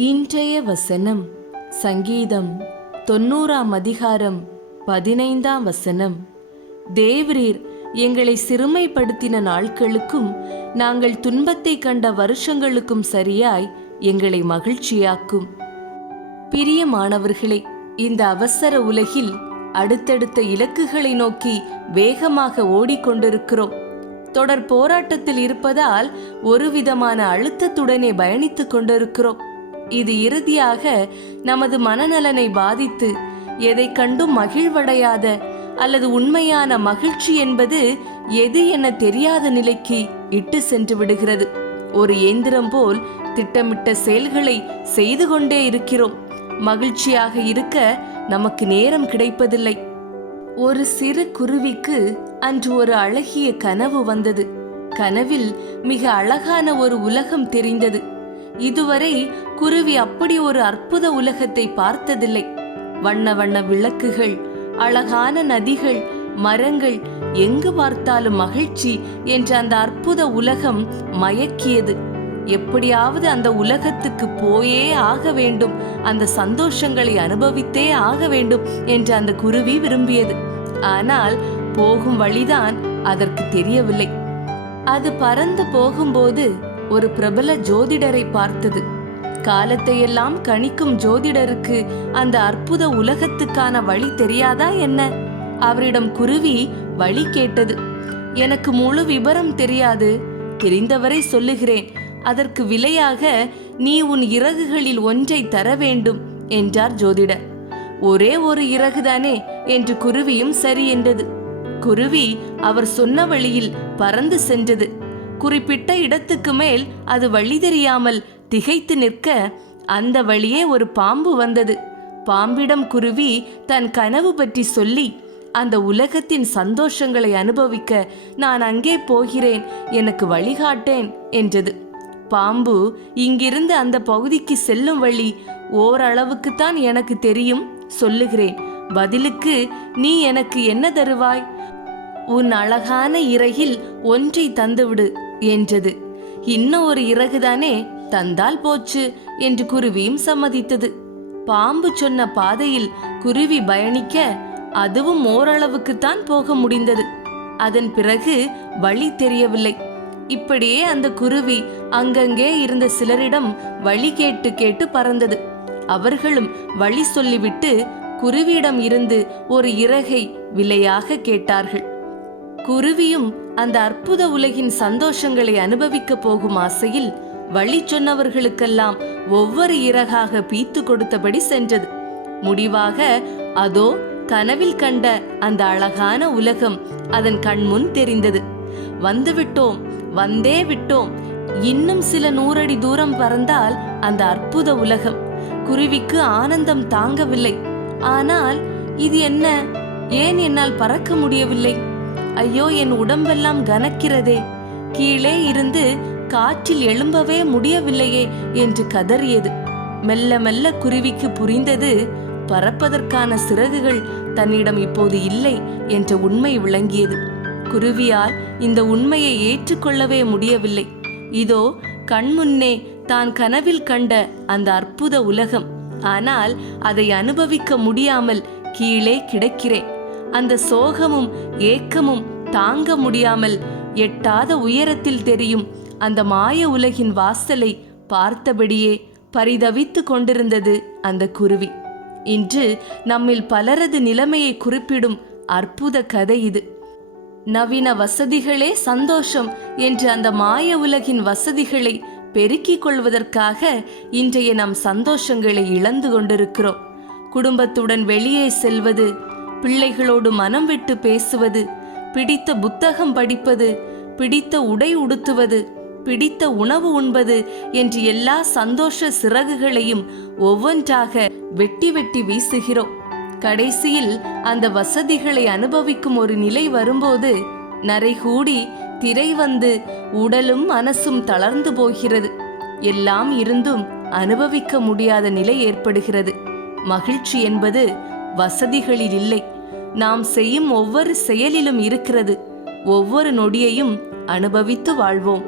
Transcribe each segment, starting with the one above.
இன்றைய வசனம் சங்கீதம் தொண்ணூறாம் அதிகாரம் பதினைந்தாம் வசனம். தேவரீர் எங்களை சிறுமைப்படுத்தின நாட்களுக்கும் நாங்கள் துன்பத்தை கண்ட வருஷங்களுக்கும் சரியாய் எங்களை மகிழ்ச்சியாக்கும். பிரியமானவர்களே இந்த அவசர உலகில் அடுத்தடுத்த இலக்குகளை நோக்கி வேகமாக ஓடிக்கொண்டிருக்கிறோம். தொடர் போராட்டத்தில் இருப்பதால் ஒரு விதமான அழுத்தத்துடனே பயணித்துக் கொண்டிருக்கிறோம். இது இறுதியாக நமது மனநலனை பாதித்து எதை கண்டும் மகிழ்வடையாத அல்லது உண்மையான மகிழ்ச்சி என்பது எது என தெரியாத நிலைக்கு இட்டு சென்று விடுகிறது. ஒரு இயந்திரம் போல் திட்டமிட்ட செயல்களை செய்து கொண்டே இருக்கிறோம். மகிழ்ச்சியாக இருக்க நமக்கு நேரம் கிடைப்பதில்லை. ஒரு சிறு குருவிக்கு அன்று ஒரு அழகிய கனவு வந்தது. கனவில் மிக அழகான ஒரு உலகம் தெரிந்தது. இதுவரை குருவி அப்படி ஒரு அற்புத உலகத்தை பார்த்ததில்லை. வண்ண வண்ண விளக்குகள் அழகான நதிகள் மரங்கள் எங்கு பார்த்தாலும் மகிழ்ச்சி என்ற அந்த அற்புத உலகம் மயக்கியது. எப்படியாவது அந்த உலகத்துக்கு போயே ஆக வேண்டும் அந்த சந்தோஷங்களை அனுபவித்தே ஆக வேண்டும் என்று அந்த குருவி விரும்பியது. ஆனால் போகும் வழிதான் அதற்கு தெரியவில்லை. அது பறந்து போகும்போது ஒரு பிரபல ஜோதிடரை பார்த்தது. காலத்தையெல்லாம் கணிக்கும் ஜோதிடருக்கு அந்த அற்புத உலகத்துக்கான வழி தெரியாதா என்ன? அவரிடம் குருவி வழி கேட்டது. எனக்கு முழு விபரம் தெரியாது. தெரிந்தவரை சொல்லுகிறேன். அதற்கு விலையாக நீ உன் இறகுகளில் ஒன்றை தர வேண்டும் என்றார் ஜோதிடர். ஒரே ஒரு இறகுதானே என்று குருவியும் சரி என்றது. குருவி அவர் சொன்ன வழியில் பறந்து சென்றது. குறிப்பிட்ட இடத்துக்கு மேல் அது வழி தெரியாமல் திகைத்து நிற்க அந்த வழியே ஒரு பாம்பு வந்தது. பாம்பிடம் குருவி தன் கனவு பற்றி சொல்லி அந்த உலகத்தின் சந்தோஷங்களை அனுபவிக்க நான் அங்கே போகிறேன் எனக்கு வழிகாட்டேன் என்றது. பாம்பு இங்கிருந்து அந்த பகுதிக்கு செல்லும் வழி ஓரளவுக்குத்தான் எனக்கு தெரியும் சொல்லுகிறேன். பதிலுக்கு நீ எனக்கு என்ன தருவாய்? உன் அழகான இறையில் ஒன்றை தந்துவிடு. என்றது. இன்னும் ஒரு இறகுதானே? தந்தால் போச்சு என்று குருவியும் சம்மதித்தது. பாம்பு சொன்ன பாதையில் குருவி பயணிக்க அதுவும் ஓரளவுக்குத்தான் போக முடிந்தது. அதன் பிறகு வழி தெரியவில்லை. இப்படியே அந்த குருவி அங்கங்கே இருந்த சிலரிடம் வழி கேட்டு கேட்டு பறந்தது. அவர்களும் வழி சொல்லிவிட்டு குருவியிடம் இருந்து ஒரு இறகை விலையாக கேட்டார்கள். குருவியும் அந்த அற்புத உலகின் சந்தோஷங்களை அனுபவிக்க போகும் ஆசையில் வழி சொன்னவர்களுக்கெல்லாம் ஒவ்வொரு இறகாக பீத்து கொடுத்தபடி சென்றது. முடிவாக அதோ கனவில் கண்ட அந்த அழகான உலகம் அதன் கண்முன் தெரிந்தது. வந்துவிட்டோம் வந்தே விட்டோம். இன்னும் சில நூறடி தூரம் பறந்தால் அந்த அற்புத உலகம். குருவிக்கு ஆனந்தம் தாங்கவில்லை. ஆனால் இது என்ன? ஏன் என்னால் பறக்க முடியவில்லை? ஐயோ என் உடம்பெல்லாம் கனக்கிறதே. கீழே இருந்து காற்றில் எழும்பவே முடியவில்லையே என்று கதறியது. மெல்ல மெல்ல குருவிக்கு புரிந்தது பறப்பதற்கான சிறகுகள் தன்னிடம் இப்போது இல்லை என்ற உண்மை விளங்கியது. குருவியால் இந்த உண்மையை ஏற்றுக்கொள்ளவே முடியவில்லை. இதோ கண்முன்னே தான் கனவில் கண்ட அந்த அற்புத உலகம். ஆனால் அதை அனுபவிக்க முடியாமல் கீழே கிடக்கிறேன். அந்த சோகமும் ஏக்கமும் தாங்க முடியாமல் எட்டாத உயரத்தில் தெரியும் அந்த மாய உலகின் வாசலை பார்த்தபடியே பரிதவித்து கொண்டிருந்தது அந்த குருவி. இன்று நம்மில் பலரது நிலைமையை குறிப்பிடும் அற்புத கதை இது. நவீன வசதிகளே சந்தோஷம் என்று அந்த மாய உலகின் வசதிகளை பெருக்கிக் கொள்வதற்காக இன்றைய நம் சந்தோஷங்களை இழந்து கொண்டிருக்கிறோம். குடும்பத்துடன் வெளியே செல்வது பிள்ளைகளோடு மனம் விட்டு பேசுவது பிடித்த புத்தகம் படிப்பது பிடித்த உடை உடுத்துவது பிடித்த உணவு உண்பது என்று எல்லா சந்தோஷ சிறகுகளையும் ஒவ்வொன்றாக வெட்டி வெட்டி வீசுகிறோம். கடைசியில் அந்த வசதிகளை அனுபவிக்கும் ஒரு நிலை வரும்போது நரைகூடி திரை வந்து உடலும் மனசும் தளர்ந்து போகிறது. எல்லாம் இருந்தும் அனுபவிக்க முடியாத நிலை ஏற்படுகிறது. மகிழ்ச்சி என்பது வசதிகளில் இல்லை. நாம் செய்யும் ஒவ்வொரு செயலிலும் இருக்கிறது. ஒவ்வொரு நொடியையும் அனுபவித்து வாழ்வோம்.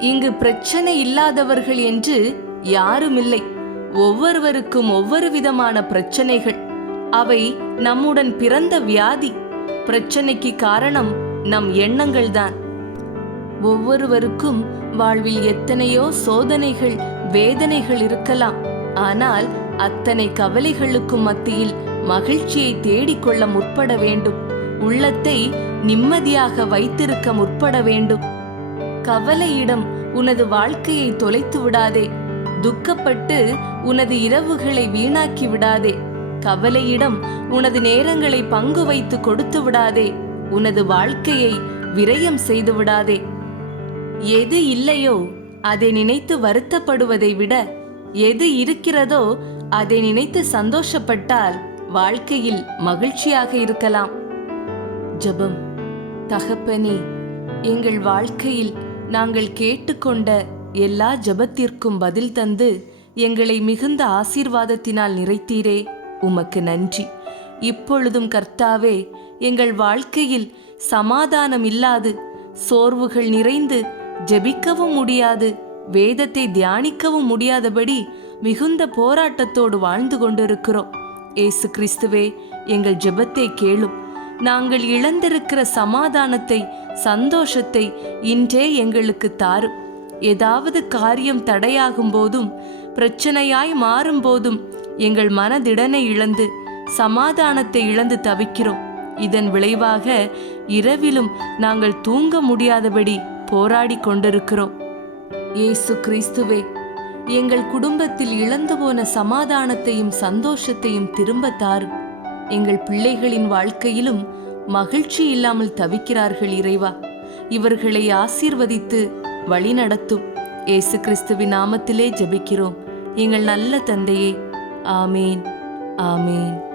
இங்கு பிரச்சனை இல்லாதவர்கள் என்று யாரும் இல்லை ஒவ்வொருவருக்கும் ஒவ்வொரு விதமான பிரச்சனைகள். அவை நம்முடன் பிறந்த வியாதி. பிரச்சனைக்கு காரணம் நம் எண்ணங்கள்தான். ஒவ்வொருவருக்கும் வாழ்வில் எத்தனையோ சோதனைகள் வேதனைகள் இருக்கலாம். ஆனால் அத்தனை கவலைகளுக்கும் மத்தியில் மகிழ்ச்சியை தேடிக்கொள்ள முற்பட வேண்டும். உள்ளத்தை நிம்மதியாக வைத்திருக்க முற்பட வேண்டும். கவலையிடம் உனது வாழ்க்கையை தொலைத்து விடாதே. துக்கப்பட்டு உனது இரவுகளை வீணாக்கி விடாதே. கவலையிடம் உனது நேரங்களை பங்கு வைத்து கொடுத்து விடாதே. உனது வாழ்க்கையை விரயம் செய்து விடாதே. எது இல்லையோ அதை நினைத்து வருத்தப்படுவதை விட எது இருக்கிறதோ அதை நினைத்து சந்தோஷப்பட்டால் வாழ்க்கையில் மகிழ்ச்சியாக இருக்கலாம். ஜெபம் தகப்பனே எங்கள் வாழ்க்கையில் நாங்கள் கேட்டுக்கொண்ட எல்லா ஜெபத்திற்கும் பதில் தந்து எங்களை மிகுந்த ஆசீர்வாதத்தினால் நிறைத்தீரே. உமக்கு நன்றி. இப்பொழுதும் கர்த்தாவே எங்கள் வாழ்க்கையில் சமாதானம் இல்லாது சோர்வுகள் நிறைந்து ஜெபிக்கவும் முடியாது வேதத்தை தியானிக்கவும் முடியாதபடி மிகுந்த போராட்டத்தோடு வாழ்ந்து கொண்டிருக்கிறோம். ஏசு கிறிஸ்துவே எங்கள் ஜெபத்தை கேளும். நாங்கள் இழந்திருக்கிற சமாதானத்தை சந்தோஷத்தை இன்றே எங்களுக்கு தாரும். ஏதாவது காரியம் தடையாகும் போதும் பிரச்சனையாய் மாறும் போதும் எங்கள் மனதிடனை இழந்து சமாதானத்தை இழந்து தவிக்கிறோம். இதன் விளைவாக இரவிலும் நாங்கள் தூங்க முடியாதபடி போராடி கொண்டிருக்கிறோம். ஏசு கிறிஸ்துவே எங்கள் குடும்பத்தில் இழந்து போன சமாதானத்தையும் சந்தோஷத்தையும் திரும்ப தாரும் எங்கள் பிள்ளைகளின் வாழ்க்கையிலும் மகிழ்ச்சி இல்லாமல் தவிக்கிறார்கள் இறைவா. இவர்களை ஆசீர்வதித்து வழிநடத்தும். இயேசு கிறிஸ்துவின் நாமத்திலே ஜெபிக்கிறோம். எங்கள் நல்ல தந்தையே ஆமேன் ஆமேன்.